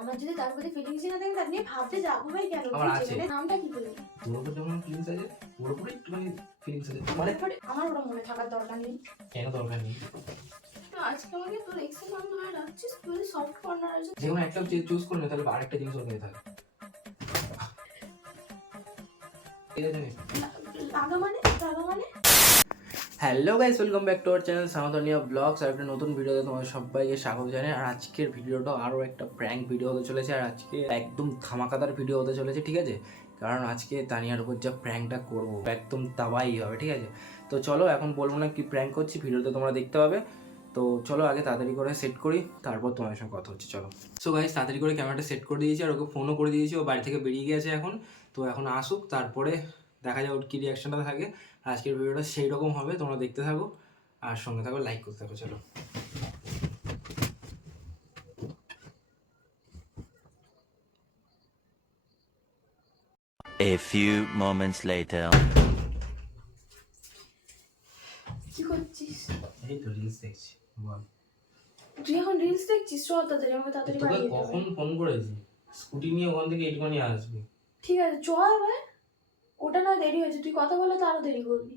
আমার যদি তার প্রতি ফিলিংস না থাকে তাহলে ভাবতে যাবো ভাই কেন? আমার আছে। ছেলের নামটা কি বললি? তোর উপর যেমন ফিলিংস আছে ওর উপরে একটুখানি ফিলিংস আছে মানে আমার ওটা মনে থাকার দরকার নেই। কেন দরকার নেই? তো আজকে আমাকে তোর এক্সের নাম ধরে রাখছিস, তুই সফট কর্নার আছে। যে কোনো একটা চুজ করে নে, তাহলে আরেকটা জিনিস ওর কাছে থাকে। ঠিক আছে লাগা মানে hello guys, welcome back to our channel Sanatania blogs. আর একটা নতুন ভিডিওতে তোমাদের সবাইকে স্বাগত জানাই। আর আজকের ভিডিওটা আরও একটা প্র্যাঙ্ক ভিডিও হতে চলেছে। আর আজকে একদম ধামাকাদার ভিডিও হতে চলেছে, ঠিক আছে? কারণ আজকে তানিয়ার উপর যা প্র্যাঙ্কটা করবো একদম তাবাই হবে, ঠিক আছে? তো চলো, এখন বলবো না কি প্র্যাঙ্ক করছি, ভিডিওতে তোমরা দেখতে পাবে। তো চলো আগে তাড়াতাড়ি করে সেট করি, তারপর তোমাদের সঙ্গে কথা হচ্ছে। চলো। সো গাইস, তাড়াতাড়ি করে ক্যামেরাটা সেট করে দিয়েছি আর ওকে ফোনও করে দিয়েছি। ও বাড়ি থেকে বেরিয়ে গেছে এখন। তো এখন আসুক, তারপরে দেখা যায় ওর কী রিয়াকশানটা থাকে। আজকের ভিডিওটা সেই রকম হবে, তোমরা দেখতে থাকো আর সঙ্গে থাকো, লাইক করতে থাকো। চলো। A few moments later. কি করছিস? এই তো রিলস দেখছি। বল। তুই এখন রিলস দেখছিস? চল তাড়াতাড়ি, আমাকে তাড়াতাড়ি তোকে বাড়ি যেতে কখন হবে। ফোন করেছি? স্কুটি নিয়ে ওখান থেকে এইটুখানি আসবি। ঠিক আছে চল ভাই, ওটা না দেরি হয়েছে, তুই কথা বলে তো আরো দেরি করবি।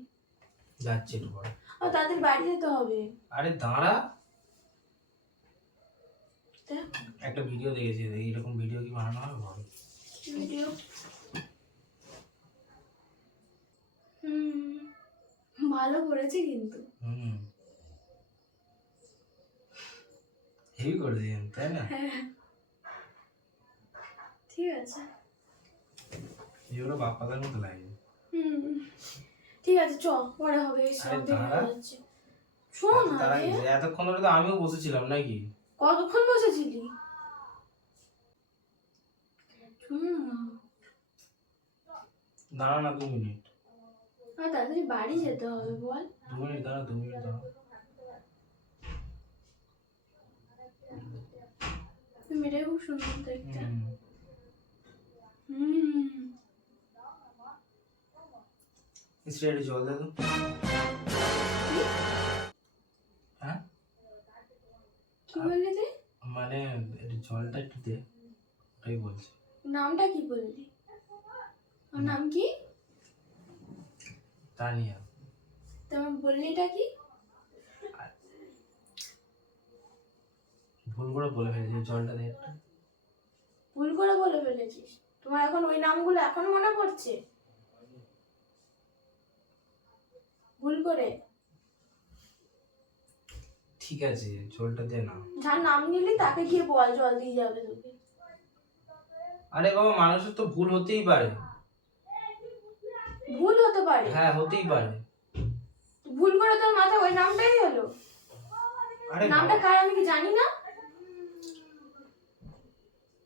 যাচ্ছি একটু পরে। আর তাড়াতাড়ি বাড়ি যেতে হবে। আরে দাঁড়া, দেখ একটা ভিডিও দেখেছি, এইরকম ভিডিও কি বানানো হবে? ভালো ভিডিও। ভালো করেছে কিন্তু। হেভি করে দিয়েছেন, তাই না? হ্যাঁ ঠিক আছে। এগুলো বাপ্পাদের মতো লাগে। ঠিক আছে চ, পরে হবে। এই সব দেরি হয়ে যাচ্ছে। শোন না তারা রে, এতক্ষণ ধরে তো আমিও বসেছিলাম নাকি? কতক্ষণ বসেছিলি? দাঁড়া না 2 মিনিট। আর তাড়াতাড়ি বাড়ি যেতে হবে বল। 2 মিনিট দাঁড়া, 2 মিনিট দাঁড়া। তুই মেয়েটাকে খুব সুন্দর দেখতে। স্ট্রেটে জল দে তো। হ্যাঁ কি বললি তুই? মানে জলটা একটু দে, ওটাই বলছি। নামটা কি বললি? ওর নাম কি? তানিয়া। তোমার বললিটা কি? ভুল করে বলে ফেলেছি, জলটা দে একটু। ভুল করে বলে ফেলেছিস? তোমার এখন ওই নামগুলো এখন মনে পড়ছে? ভুল করে? ঠিক আছে, জলটা দে না। যার নাম নিলি তাকে গিয়ে বল, জল দিয়ে যাবে তোকে। আরে বাবা, মানুষের তো ভুল হতেই পারে। ভুল হতে পারে? হ্যাঁ, হতেই পারে। ভুল করে তোর মাথায় ওই নামটাই হলো? আরে নামটা কার আমি কি জানি না?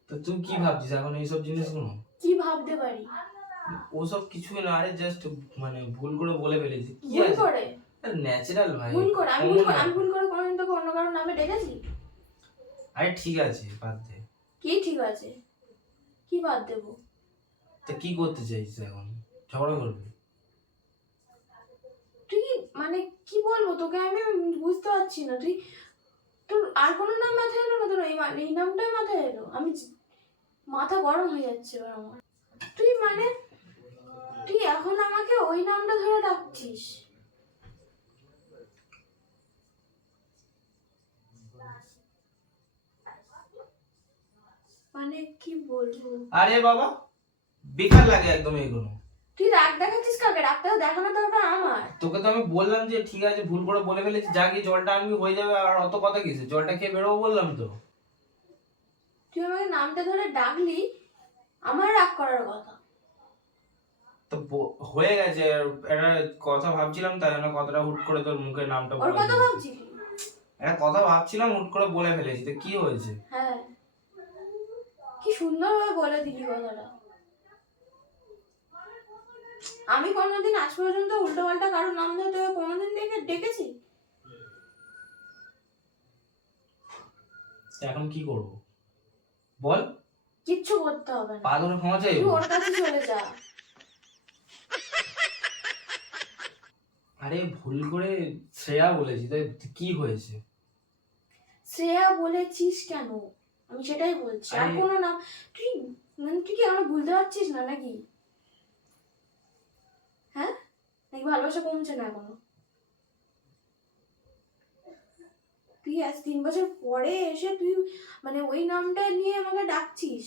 তো তুই কি ভাবছিস এখন এইসব জিনিসগুলো? কি ভাবতে পারি? ওসব কিছুই না, আরে জাস্ট মানে ভুল করে বলে ফেলেছি। কি ভুল আছে? করে? ন্যাচারাল ভাই। ভুল করে? আমি ভুল করে কোনোদিন তোকে অন্য কারোর নামে ডেকেছি? আরে ঠিক আছে, বাদ দে। কি ঠিক আছে? কি বাদ দেবো? তা কি করতে চাইছিস এখন? ঝগড়া করবি? তুই মানে কি বলবো তোকে, আমি বুঝতে পারছি না। তুই তোর আর কোনো নাম মাথায় এলো না? তোর এই নামটাই মাথায় এলো? আমি মাথা গরম হয়ে যাচ্ছে এবার আমার। তুই এখন আমাকে ওই নামটা ধরে ডাকছিস? মানে কি বলবো? আরে বাবা, বেকার লাগে একদম এগুলো। তুই রাগ দেখাচ্ছিস কাকে? রাগটা দেখানো দরকার আমার। তোকে তো আমি বললাম যে ঠিক আছে, ভুল করে বলে ফেলেছি, যা গিয়ে জলটা আনবি হয়ে যাবে। আর অত কথা কিসে? জলটা খেয়ে বেরোবো বললাম তো। তুই আমাকে নামটা ধরে ডাকলি, আমার রাগ করার কথা। তো হয়ে গেছে, একটা কথা ভাবছিলাম, তাই জন্য কথাটা হুট করে তোর মুখে নামটা ওর বলে কথা দিয়েছি। ভাবছিলি? একটা কথা ভাবছিলাম, হুট করে বলে ফেলেছি, তো কি হয়েছে? হ্যাঁ, কি সুন্দরভাবে বলে দিলি কথাটা। আমি কোনোদিন আজ পর্যন্ত উল্টো পাল্টা কারোর নাম ধরে তোকে কোনোদিন ডেকেছি? এখন কি করব বল? কিচ্ছু করতে হবে না, পা ধরে ক্ষমা চাইবো? তুই ওর কাছে চলে যা। আরে ভুল করে শ্রেয়া বলেছি, তাই কি হয়েছে? শ্রেয়া বলেছিস কেন? আমি সেটাই বলছি। আর আরে- কোনো নাম তুই তুই কি এখনো ভুলতে পারছিস না নাকি? হ্যাঁ, নাকি ভালোবাসা কমছে না এখনো? তুই আজ 3 বছর পরে এসে তুই মানে ওই নামটা নিয়ে আমাকে ডাকছিস।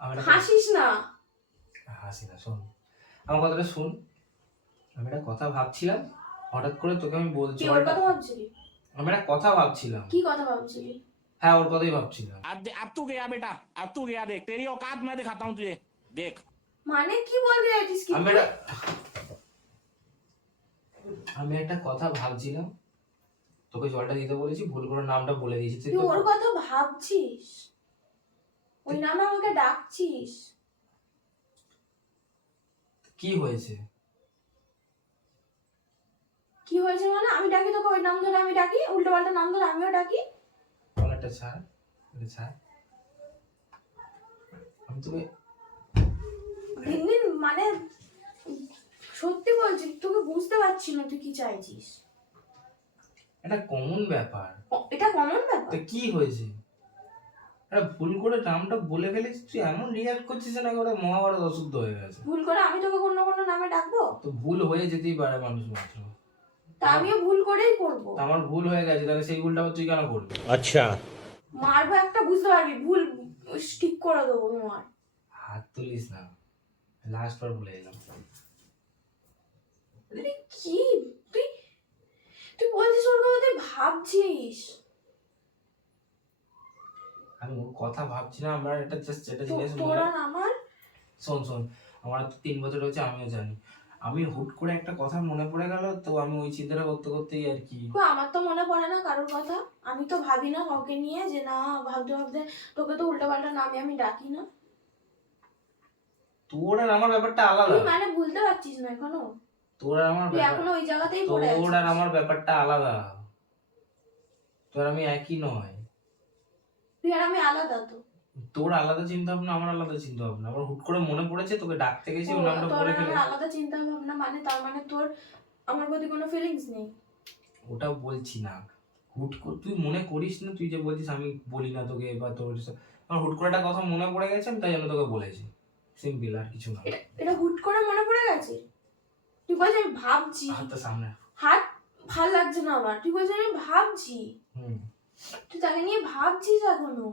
আমি একটা হাসিস না। হাসি না, শোন আমার কথাটা শুন। আমি একটা কথা ভাবছিলাম, হঠাৎ করে তোকে আমি বলছি। কি ওর কথা ভাবছিলি? আমি একটা কথা ভাবছিলাম। কি কথা ভাবছিলি? হ্যাঁ, ওর কথাই ভাবছিলাম। अब तू गया बेटा, अब तू गया। देख तेरी औकात मैं दिखाता हूँ तुझे, देख। মানে কি বলতে চাইছিস কি আমি তুই? একটা কথা ভাবছিলাম, তোকে জলটা দিতে বলেছি, ভুল করে নামটা বলে দিয়েছি। তুই তুই তো ওর কথা ভাবছিস, ওই নামে আমাকে ডাকছিস। কি হয়েছে? কি হয়েছে মানে? আমি ডাকি তোকে ওই নাম ধরে, আমি ডাকি উল্টো পাল্টা নাম ধরে আমিও ডাকি? কলারটা ছাড়, এটা ছাড়। আমি তোকে দিন দিন মানে সত্যি বলছি, তোকে বুঝতে পারছি না তুই কি চাইছিস। এটা কমন ব্যাপার। এটা কমন ব্যাপার। তা কি হয়েছে? এটা ভুল করে নামটা বলে ফেলেছিস, তুই এমন রিয়াক্ট করছিস না, ওটা মহাভারত অশুদ্ধ হয়ে গেছে। ভুল করে আমি তোকে কোনো কোনো নামে ডাকবো? তো ভুল হয়ে যেতেই পারে মানুষ মাত্র। তা আমিও ভুল করেই করবো। তা আমার ভুল হয়ে গেছে, তাহলে সেই ভুলটা তুই কেন করবি? अच्छा মারবো একটা, বুঝতে পারবি ভুল ঠিক করে দেবো মার। হাত তুলিস না, লাস্ট বার বলে এলাম। আরে কি তুই তুই বলছিস ওর কথা তুই ভাবছিস? আমি ওর কথা ভাবছি না, আমার একটা জাস্ট এটা জিনিস তোর আর আমার শোন শোন, আমার তো 3 বছর হচ্ছে, আমিও জানি। আমি হুট করে একটা কথা মনে পড়ে গেল, তো আমি ওই চিন্তাটা করতে করতেই আর কি। আমার তো মনে পড়ে না কারোর কথা। আমি তো ভাবি না কাউকে নিয়ে যে না ভাবতে ভাবতে তোকে তো উল্টো পাল্টা নামে আমি ডাকি না। তোর আর আমার ব্যাপারটা আলাদা। তুই মানে ভুলতে পারছিস না এখনো? তোর আর আমার তুই এখনো ওই জায়গাতেই পড়ে তোর আর আছিস। আমার ব্যাপারটা আলাদা। তোর আমি একই নয়। তুই আর আমি আলাদা তো। তোর আলাদা চিন্তা ভাবনা, আমার আলাদা চিন্তা ভাবনা। আমার হুট করে মনে পড়েছে, তোকে ডাকতে গেছি, ওর নামটা তোর বলে আর ফেলে। আমার আলাদা চিন্তা ভাবনা মানে তার মানে তোর আমার প্রতি কোনো ফিলিংস নেই? ওটা বলছি না। হুট করে তুই মনে করিস না, তুই যে বলছিস আমি বলি না তোকে, বা তোর আমার হুট করে একটা কথা মনে পড়ে গেছে, আমি তাই জন্য তোকে বলেছি। সিম্পল, আর কিছু না। এটা হুট করে মনে পড়ে গেছে? তুই বলছিস আমি ভাবছি। হাতটা সামনে। হাত ভাল লাগছে না আমার। তুই বলছিস আমি ভাবছি। হুম, তুই তাকে নিয়ে ভাবছিস এখনো?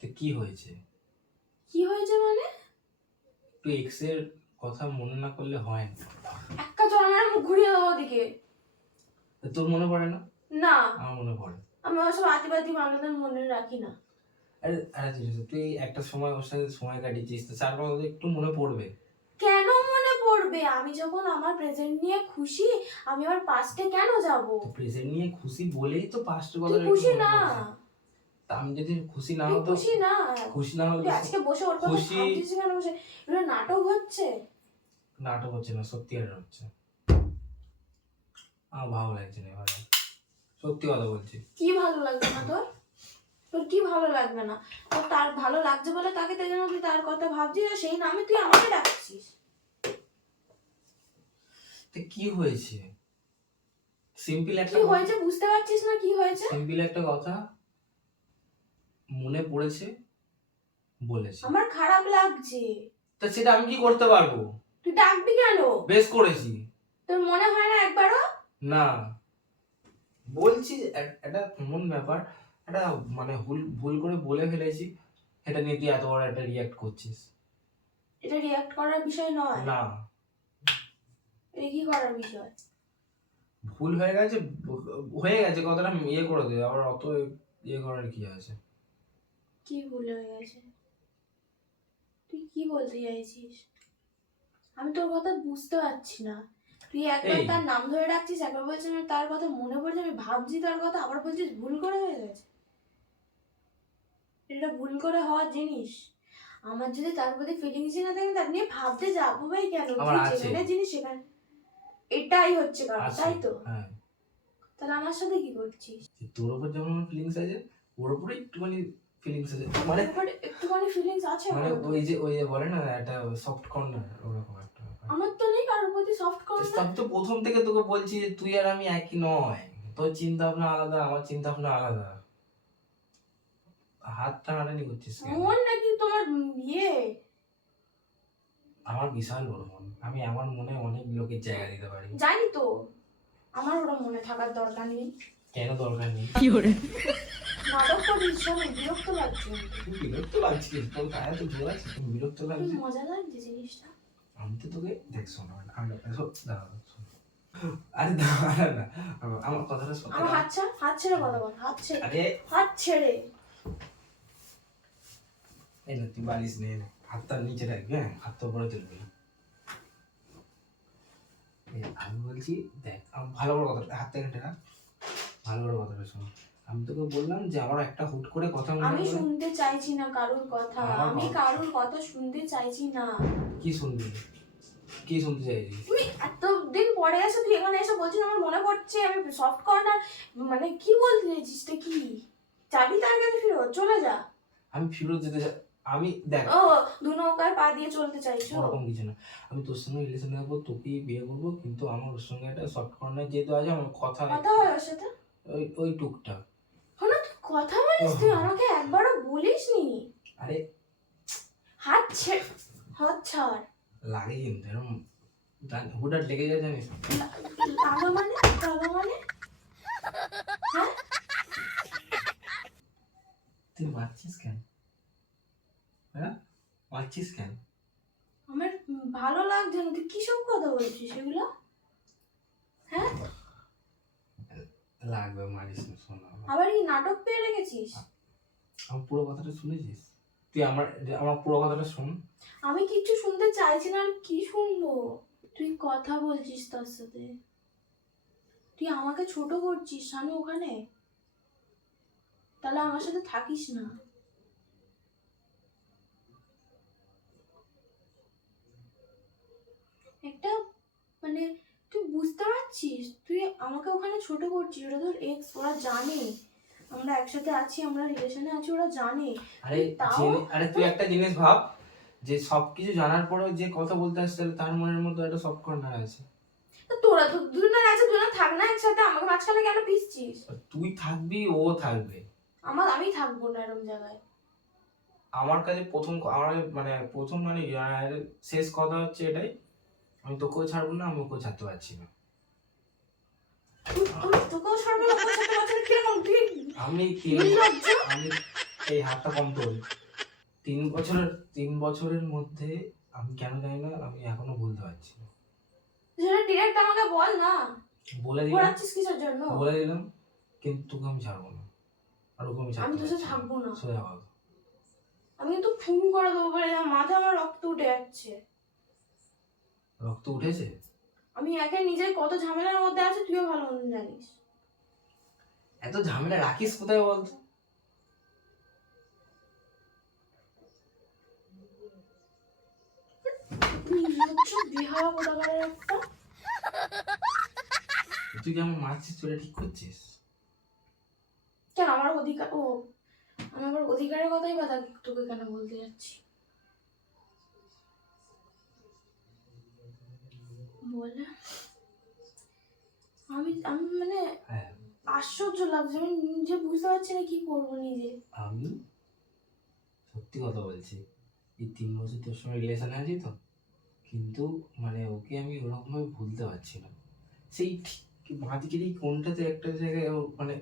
তো কি হয়েছে? কি হয়েছে মানে? তুই এক্স এর কথা মনে না করলে হয় না। একটা চল আমার মুখ ঘুরিয়ে দেবো ওদিকে। তা তোর মনে পড়ে না? না, আমার মনে পড়ে। আমি ওসব আতিবাতি মানুষদের মনে রাখি না। আরে আরে জিনিস, তুই একটা সময় ওর সাথে সময় কাটিয়েছিস, তো চার পাঁচ বছর একটু মনে পড়বে। কেন মনে পড়বে? আমি যখন আমার প্রেজেন্ট নিয়ে খুশি, আমি আমার পাস্টে কেন যাব? তো প্রেজেন্ট নিয়ে খুশি বলেই তো পাস্টের তুই কথা খুশি না? তা আমি যদি খুশি না তুই হতো, খুশি না? খুশি না হলে তুই আজকে বসে ওর কথা খুশি। ভাবছিস কেন বসে? এগুলো নাটক হচ্ছে। নাটক হচ্ছে না, সত্যি আর হচ্ছে। আমার ভালো লাগছে না এবার, সত্যি কথা বলছি। কি ভালো লাগবে না তোর? তোর কি ভালো লাগবে না? তোর তার ভালো লাগছে বলে তাকে তাই জন্য তুই তার কথা ভাবছিস আর সেই নামে তুই আমাকে ডাকছিস। তো কি হয়েছে? সিম্পল একটা কি হয়েছে বুঝতে পারছিস না কি হয়েছে? সিম্পল একটা কথা মনে পড়েছে, বলেছি। আমার খারাপ লাগছে। তা সেটা আমি কি করতে পারবো? তুই ডাকবি কেন? বেশ করেছি। তোর মনে হয় না একবারও? না, বলছি একটা এমন ব্যাপার, একটা মানে ভুল ভুল করে বলে ফেলেছি, এটা নিয়ে তুই এত বড় একটা রিয়াক্ট করছিস। এটা রিয়াক্ট করার বিষয় নয়। না, এটা কি করার বিষয়? ভুল হয়ে গেছে, হয়ে গেছে, কথাটা ইয়ে করে দে, আবার অত ইয়ে করার কি আছে? কি ভুল হয়ে গেছে? তুই কি বলতে চাইছিস? আমি তোর কথা বুঝতে পারছি না। তুই একবার এই। তার নাম ধরে ডাকছিস, একবার বলছিস আমার তার কথা মনে পড়ছে, আমি ভাবছি তার কথা, আবার বলছিস ভুল করে হয়ে গেছে। এটা ভুল করে হওয়ার জিনিস। আমার যদি তার প্রতি ফিলিংসই না থাকে তার নিয়ে ভাবতে যাবো ভাই কেন? আমার তুই আছে। যেখানে জিনিস সেখানে, এটাই হচ্ছে কারণ, আছে, তাই তো? হ্যাঁ। তাহলে আমার সাথে কি করছিস? যে তোর উপর যেমন আমার ফিলিংস আছে, ওর উপরে একটুখানি ফিলিংস আছে, মানে আমার একটুখানি ফিলিংস আছে মানে আমার তো। ওই যে বলে না একটা সফট কর্নার, ওরকম একটা ব্যাপার। আমার তো নেই কারোর প্রতি সফট কর্নার। তবে তো প্রথম থেকে তোকে বলছি যে তুই আর আমি একই নয়, তোর চিন্তা ভাবনা আলাদা, আমার চিন্তা ভাবনা আলাদা। হাত টানাটানি করছিস কেন? মন নাকি তোমার ইয়ে? আমার বিশাল বড় মন, আমি আমার মনে অনেক লোকের জায়গা দিতে পারি। জানি তো, আমার ওরা মনে থাকার দরকার নেই। কেন দরকার নেই? নাটক করিস, শোনো বিরক্ত লাগছে। তুই বিরক্ত লাগছিস, তোর গায়ে তো জোর আছে, তুই বিরক্ত খুব লাগছিস। মজা লাগছে জিনিসটা। আমি তো তোকে দেখ শোন, আমি দাঁড়া শোন, আরে দাঁড়া না, আমার কথাটা শোন। আমার হাত ছেড়ে কথা বল, হাত ছেড়ে। আরে হাত ছেড়ে। এই না, তুই বালিশ নিয়ে নে, হাতটা নিচে রাখবি, হ্যাঁ হাতটা উপরে তুলবি। আমি বলছি দেখ, আমি ভালো করে কথাটা, হাত থেকে রাখ, ভালো করে কথাটা শোন। আমি তোকে বললাম যে আমার একটা হুট করে কথা মনে আমি পড়ে। শুনতে চাইছি না কারোর কথা, আমার আমি কথা- কারোর কথা শুনতে চাইছি না। কি শুনবি, কি শুনতে চাইছিস? তুমি এতদিন পরে এসে তুই এখানে এসে বলছিস আমার মনে পড়ছে, আমি সফট কর্নার, মানে কি বলতে চাইছিস? তা কি চাবি তার কাছে ফিরো, চলে যা। আমি ফিরত যেতে চাই, আমি দেখ ও দু নৌকায় পা দিয়ে চলতে চাইছো? ওরকম কিছু না, আমি তোর সঙ্গে রিলেশন রাখবো, তোকেই বিয়ে করবো, কিন্তু আমার ওর সঙ্গে একটা সফট কর্নার যেহেতু আছে, আমার কথা কথা হয় ওর সাথে? ওই টুকটাক। হলো তুই কথা বলিস, তুই আমাকে একবারও বলিসনি। আরে হাত ছেড়ে, হাত ছাড়। লাগে কিন্তু এরকম হুটার লেগে যায় জানিস। লাগা মানে? লাগা মানে? হ্যাঁ, তুই মারছিস কেন? হ্যাঁ মারছিস কেন? আমার ভালো লাগছে না, তুই কি সব কথা বলছিস এগুলো? হ্যাঁ, লাগবে, মারিস না, শোন আবার কি নাটক পেয়ে রেখেছিস? আমার পুরো কথাটা শুনেছিস? তুই আমার পুরো কথাটা শোন। আমি কিচ্ছু শুনতে চাইছি না, আর কি শুনবো? তুই কথা বলছিস তার সাথে, তুই আমাকে ছোট করছিস আমি ওখানে, তাহলে আমার সাথে থাকিস না। একটা মানে তুই বুঝতে পারছিস, তুই আমাকে ওখানে ছোট করছিস, ওরা তোর এক্স, ওরা জানে আমরা একসাথে আছি, আমরা রিলেশনে আছি, ওরা জানে। আরে তাও আরে তুই একটা জিনিস ভাব, যে সবকিছু জানার পরেও যে কথা বলতে আসছে, তাহলে তার মনের মধ্যে একটা সফট কর্নার আছে। তো তোরা তো দুজনের আছে, দুজন থাক না একসাথে, আমাকে মাঝখানে কেন পিসছিস? তুই থাকবি, ও থাকবে। আমি থাকবো না এরকম জায়গায়। আমার কাছে প্রথম মানে শেষ কথা হচ্ছে এটাই, আমি তোকেও ছাড়বো না, আমি ওকেও ছাড়তে পারছি না। তোকেও ছাড়বো না, তোর সাথে বাচ্চাটা কিরকম তুই? আমি নির্লজ্জ। আমি এই হাতটা কম তোল। 3 বছরের মধ্যে আমি কেন জানি না, আমি এখনো বলতে পারছি না। সেটা ডিরেক্ট আমাকে বল না, বলে দিলাম, ঘোরাচ্ছিস কিসের জন্য? কিন্তু তোকে আমি ছাড়বো না, আর ওকে আমি ছাড়তে আমি তোর সাথে পারছি থাকবো না। সোজা কথা। আমি কিন্তু ফোন করে দেবো, বলে মাথা আমার রক্ত উঠে যাচ্ছে। রক্ত উঠেছে? আমি একে নিজে কত ঝামেলার মধ্যে আছি, তুইও ভালো মতন জানিস। এত ঝামেলা রাখিস কোথায় বলতো? নির্লজ্জ বিহারা কোথাকারের একটা। তুই কেমন মারছিস, তুই এটা ঠিক করছিস? কেন আমার অধিকার? আমি আমার অধিকারের কথাই বা তোকে কেন বলতে যাচ্ছি? বলে আমি আমি মানে হ্যাঁ, আশ্চর্য লাগছে, আমি নিজে বুঝতে পারছি না কি করবো নিজে। আমি সত্যি কথা বলছি, এই 3 বছর তোর সঙ্গে রিলেশনে আছি তো, কিন্তু মানে ওকে আমি ওরকম ভাবে ভুলতে পারছি না। সেই ঠিক বাঁদিকেরই কোনটাতে একটা জায়গায় মানে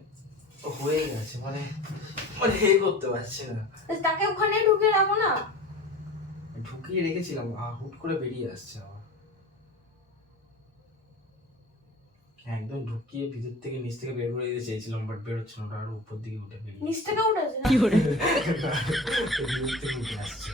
হয়ে গেছে, মানে মানে করতে পারছি না। তাকে ওখানে ঢুকে রাখো না। ঢুকিয়ে রেখেছিলাম, হুট করে বেরিয়ে আসছে আমার। একদম ঢুকিয়ে ভিতর থেকে নিচ থেকে বের করে দিতে চেয়েছিলাম, বাট বেরোচ্ছিল না, আরো উপর দিকে উঠে বেরিয়ে নিচ থেকে উঠেছে কি করে ভিতর থেকে উঠে আসছে।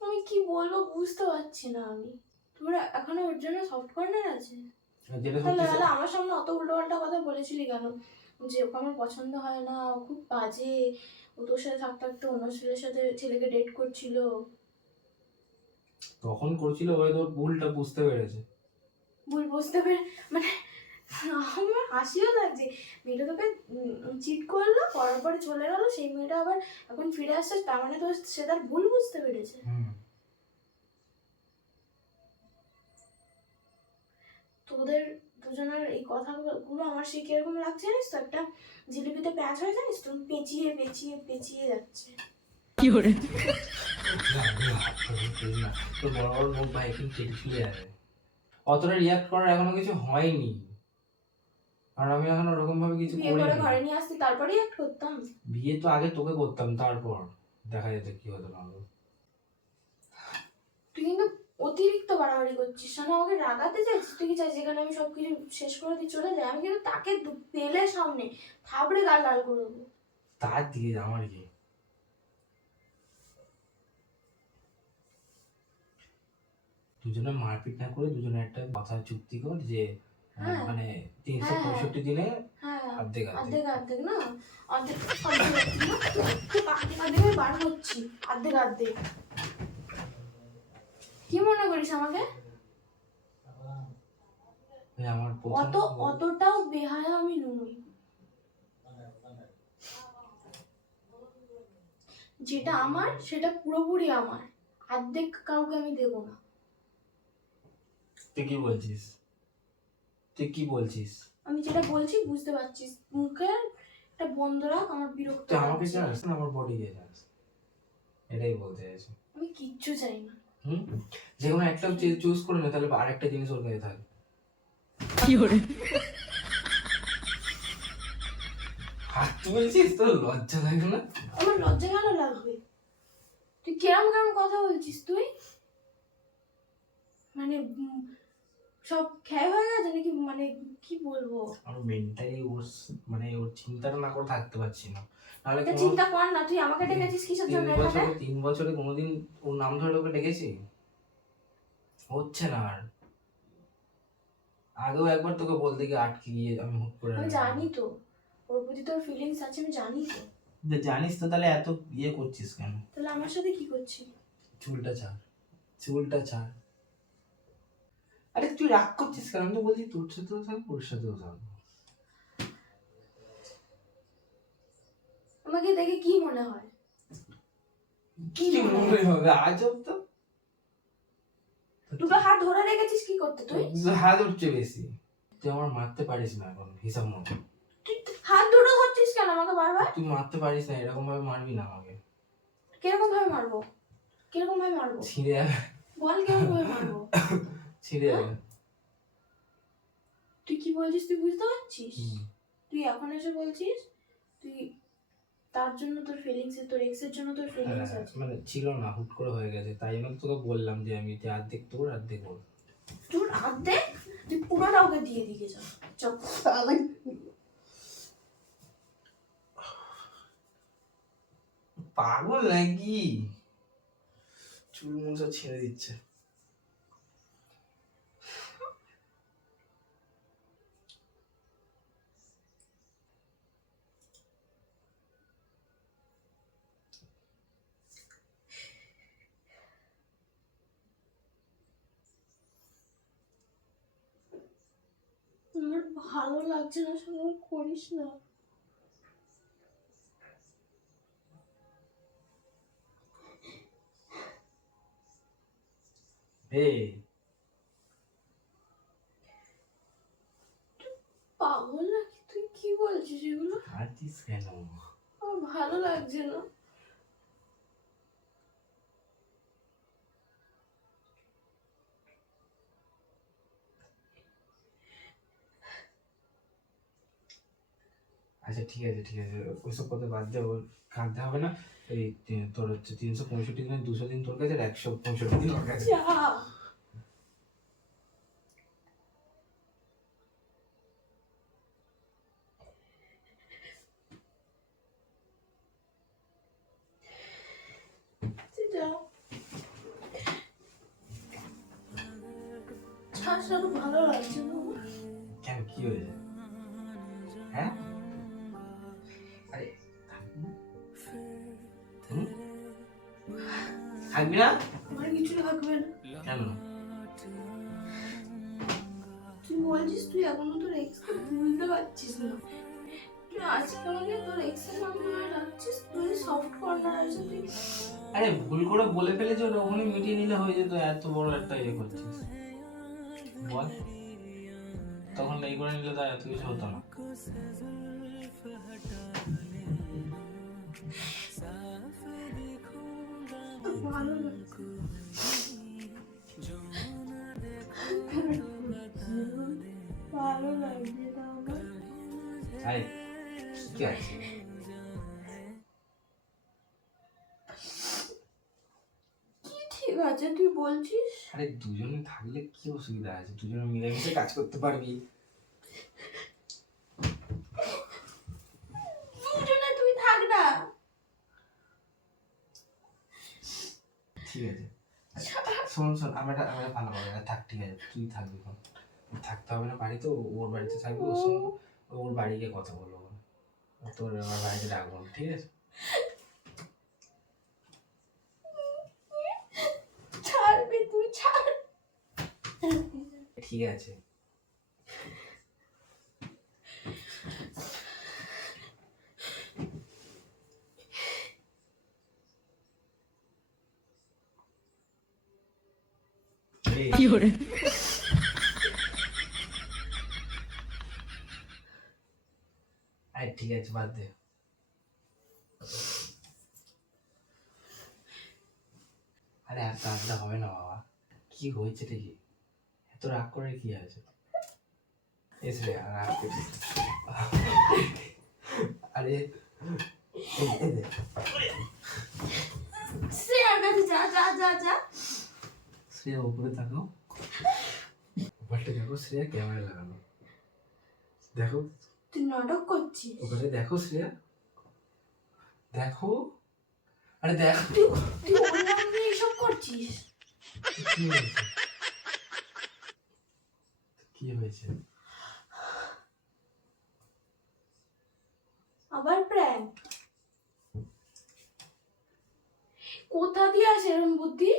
আমি কি বলবো বুঝতে পারছি না আমি। তোমরা এখনো ওর জন্য সফট কর্নার আছে? যেটা তাহলে সত্যি তাহলে আমার সামনে অত উল্টোপাল্টা কথা বলেছিলি কেন? যে ওকে আমার পছন্দ হয় না, ও খুব বাজে, ও তোর সাথে থাকতে থাকতে অন্য ছেলেকে ডেট করছিল। তখন করছিল, হয়তো ওর ভুলটা বুঝতে পেরেছে। ভুল বুঝতে পেরে মানে আমার হাসিও লাগছে। মেয়েটা তোকে চিট করলো, করার পরে চলে গেল, সেই মেয়েটা আবার এখন ফিরে আসছে, তার মানে তো সে তার ভুল বুঝতে পেরেছে। তোদের দুজনের এই কথাগুলো আমার সে কিরকম লাগছে জানিস তো, একটা জিলিপিতে প্যাঁচ হয় জানিস তো, পেঁচিয়ে পেঁচিয়ে পেঁচিয়ে যাচ্ছে। তো বড় বড় মুখ ভাই এখন কেটে চলে যাবে, অতটা রিয়াক্ট করার এখনো কিছু হয়নি, আর আমি এখন ওরকম ভাবে কিছু বিয়ে করে করিনি। ঘরে নিয়ে আসতি তারপরেই অ্যাক্ট করতাম। বিয়ে তো আগে তোকে করতাম, তারপর দেখা যেত কি হতো না হতো। তুই কিন্তু অতিরিক্ত বাড়াবাড়ি করছিস না, আমাকে রাগাতে চাইছিস। তুই কি চাইছিস যেখানে আমি সবকিছু শেষ করে দিয়ে চলে যাই? আমি কিন্তু তাকে পেলে সামনে থাবড়ে গাল লাল করে দেবো। তার দিকে আমার কি, দুজনে মারপিট না করে দুজনে একটা কথা চুক্তি কর যে হ্যাঁ। মানে 365 দিনে হ্যাঁ, অর্ধেক অর্ধেক অর্ধেক না, অর্ধেক অর্ধেক বার হচ্ছি, অর্ধেক অর্ধেক। কি মনে করিস আমাকে? আমার অতটাও বেহায়া আমি নই। যেটা আমার সেটা পুরোপুরি আমার, অর্ধেক কাউকে আমি দেবো না। তুই কি বলছিস, তুই কি বলছিস? আমি যেটা বলছি বুঝতে পারছিস, মুখে একটা বন্ধ রাখ, আমার বিরক্ত তুই আমাকে লাগছে। চাস না আমার বডি কে চাস, এটাই বলতে চাইছি। আমি কিচ্ছু চাই না। যে কোনো একটা চুজ করে নে, তাহলে আরেকটা জিনিস ওর কাছে থাকে। হাত তুলছিস, তোর লজ্জা লাগে না? আমার লজ্জা কেন লাগবে? তুই কেরম কেরম কথা বলছিস তুই? মানে সব খেয়ে হয়ে গেছে নাকি? মানে কি বলবো, আমি মেন্টালি মানে ওর চিন্তাটা না করে থাকতে পারছি না। নাহলে তা চিন্তা কর না। তুই আমাকে ডেকেছিস কিসের জন্য এখানে? 3 বছরে কোনোদিন ওর নাম ধরে ওকে ডেকেছি? হচ্ছে না। আর আগেও একবার তোকে বলতে গিয়ে আটকে গিয়ে আমি হুট করে আমি জানি তো ওর প্রতি তোর ফিলিংস আছে, আমি জানি তো। জানিস তো, তাহলে এত করছিস কেন? তাহলে আমার সাথে কি করছিস? চুলটা ছাড়, চুলটা ছাড়। আরে তুই রাগ করছিস কেন? আমি তো বলছি তোর সাথেও থাকবো, ওর সাথেও থাকবো। আমাকে দেখে কি মনে হয়? কি মনে হবে? আজব তো। দুটো হাত ধরে রেখেছিস কি করতে তুই? হাত উঠছে বেশি। তুই আমার মারতে পারিস না এখন হিসাব মতো। তুই হাত দুটো ধরছিস কেন আমাকে বারবার? তুই মারতে পারিস না, এরকম ভাবে মারবি না আমাকে। কিরকম ভাবে মারবো? কিরকম ভাবে মারবো? ছিঁড়ে যাবে, বল কিরকম ভাবে মারবো? ছিঁড়ে যাবে। তুই কি বলছিস তুই বুঝতে পারছিস? তুই এখন এসে বলছিস তুই তার জন্য তোর ফিলিংস, তোর এক্সের জন্য তোর ফিলিংস আছে। মানে ছিল না, হুট করে হয়ে গেছে, তাই জন্য তোকে বললাম যে আমি অর্ধেক তোর অর্ধেক ওর। তোর অর্ধেক? তুই পুরোটা ওকে দিয়ে দিকে যা। চল। পাগল নাকি? চুল মুছা ছেড়ে দিচ্ছে। আমার ভালো লাগছে না, সেরকম করিস না। পাগল নাকি? তুই কি বলছিস এগুলো? হাঁটিস কেন? আমার ভালো লাগছে না। আচ্ছা ঠিক আছে ঠিক আছে, ওইসব কথা বাদ দে, ওর কাঁদতে হবে না। এই তোর হচ্ছে 365 দিনে 200 দিন তোর কাছে, আর 165 দিন ওর কাছে। যা। যা। ছাড়টা তো ভালো লাগছে না আমার। কেন, কি হয়েছে? হ্যাঁ আরে থাকবি না? আমার কিছু লাগবে না। কেন? তুই বলছিস তুই এখনো তোর এক্সকে ভুলতে পারছিস না। তুই আজকে আমাকে তোর এক্সের নাম ধরে রাখছিস, তুই সফট কর্নার আছে তুই। আরে ভুল করে বলে ফেলেছি, ওটা ওখানে মিটিয়ে নিলে হয়ে যেত, এত বড় একটা করছিস বল। তখন এই করে নিলে তাই এত কিছু হতো না। ভালো লাগছে। ভালো লাগছে না আমার। আরে কি আছে? কি ঠিক আছে তুই বলছিস? আরে দুজনে থাকলে কি অসুবিধা আছে? দুজনে মিলেমিশে কাজ করতে পারবি। দুজনে তুই থাক না। ঠিক আছে শোন শোন, আমরা ভালো হবে থাক, ঠিক আছে তুই থাকবি, এখন থাকতে হবে না বাড়ি, তো ওর বাড়িতে থাকবি, ওর সঙ্গে ওর বাড়ি গিয়ে কথা বলবো, তোর আমার বাড়িতে ডাকবো, ঠিক আছে? ছাড়বি তুই, ছাড়। ঠিক আছে আরে ঠিক আছে বাদ দে। আরে আর কাজটা হবে না বাবা, কি হয়েছে দেখি, এত রাগ করে কি আছে? এসে রাগ করিস না। আরে এই দে। শ্রেয়ার কাছে যা যা যা যা। শ্রেয়া উপরে থাকো, উপরটা দেখো, শ্রেয়া ক্যামেরা লাগানো দেখো, তুই নাটক করছিস। ওখানে দেখো শ্রেয়া, দেখো, আরে দেখ তুই ওর নাম দিয়ে এসব করছিস। কি হয়েছে, কি হয়েছে? আবার প্র্যাঙ্ক? কোথা দিয়ে আসে এরকম বুদ্ধি?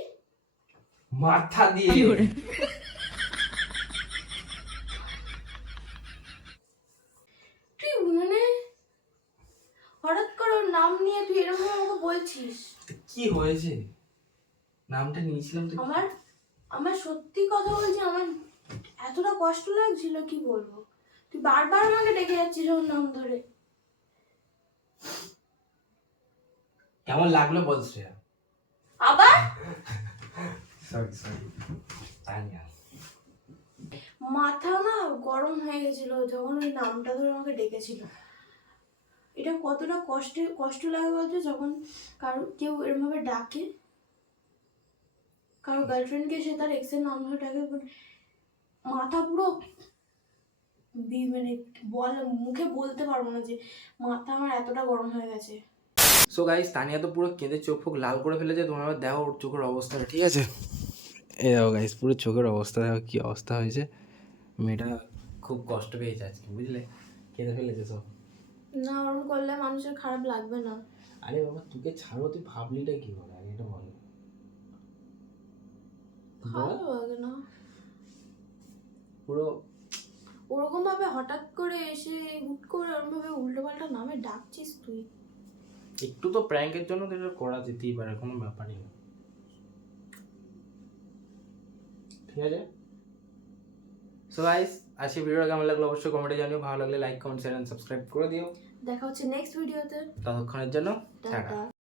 মাথা দিয়ে। তুই মানে হঠাৎ করে ওর নাম নিয়ে তুই এরকম আমাকে বলছিস। কি হয়েছে? নামটা নিয়েছিলাম তো। আমার সত্যি কথা বলছি, আমার এতটা কষ্ট লাগছিল কি বলবো। তুই বারবার আমাকে ডেকে যাচ্ছিস ওর নাম ধরে। কেমন লাগলো বল শ্রেয়া? আবার সরি সরি তানিয়া। মাথা না গরম হয়ে গেছিল যখন ওই নামটা ধরে আমাকে ডেকেছিল। এটা কতটা কষ্ট লাগে বলতো, যখন কেউ এরকম ভাবে ডাকে, কারো গার্লফ্রেন্ডকে সে তার এক্সের নাম ধরে ডাকে, মাথা পুরো মানে মুখে বলতে পারবো না যে মাথা আমার এতটা গরম হয়ে গেছে। সো গাইস, তানিয়া তো পুরো কেঁদে চোখ ফোক লাল করে ফেলেছে, তোমরা আবার দেখো ওর চোখের অবস্থাটা, ঠিক আছে? এই দেখো গাইস, পুরো চোখের অবস্থা দেখো কি অবস্থা হয়েছে। মেয়েটা খুব কষ্ট পেয়েছে আজকে, বুঝলে, কেঁদে ফেলেছে সব। না, ওরকম করলে মানুষের খারাপ লাগবে না। আরে বাবা তোকে ছাড়ো, তুই ভাবলিটা কি করে আগে এটা বল। ভালো লাগে না পুরো ওরকম ভাবে হঠাৎ করে এসে হুট করে ওরকম ভাবে উল্টো পাল্টা নামে ডাকছিস তুই। একটু তো প্র্যাঙ্কের জন্য তো এটা করা যেতেই পারে, কোনো ব্যাপারই না, ঠিক আছে? সো গাইস, আজকে ভিডিওটা কেমন লাগলো অবশ্যই কমেন্টে জানিও, ভালো লাগলে like comment share and subscribe করে দিও। দেখা হচ্ছে নেক্সট ভিডিওতে। ততক্ষণের জন্য টাটা। টাটা।